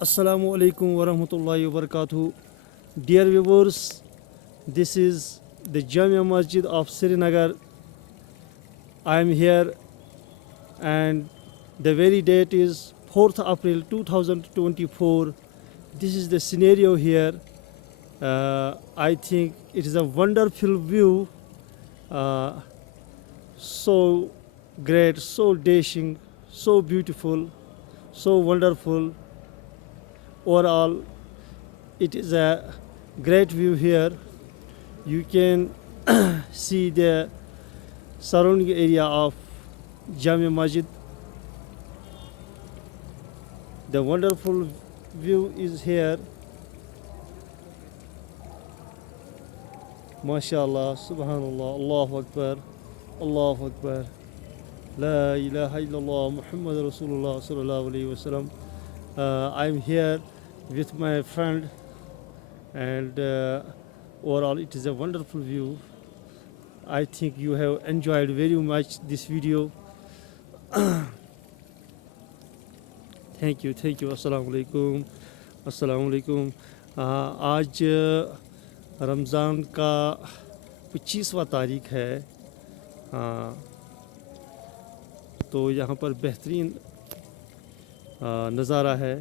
Assalamu alaikum wa rahmatullahi wa barakatuh. Dear viewers, this is the Jamia Masjid of Srinagar. I am here and the very date is 4th April 2024. This is the scenario here. I think it is a wonderful view, uh, so great, so dashing, so beautiful, so wonderful. Overall, it is a great view here. You can see the surrounding area of Jamia Masjid. The wonderful view is here. MashaAllah, Subhanallah, Allahu Akbar, Allahu Akbar. La ilaha illallah, Muhammad Rasulullah sallallahu alayhi wasallam. I'm here with my friend, and overall it is a wonderful view. I think you have enjoyed very much this video. Thank you अस्सलाम वालेकुम अस्सलाम वालेकुम। आज रमज़ान का 25वां तारीख है। तो यहाँ पर बेहतरीन नज़ारा है।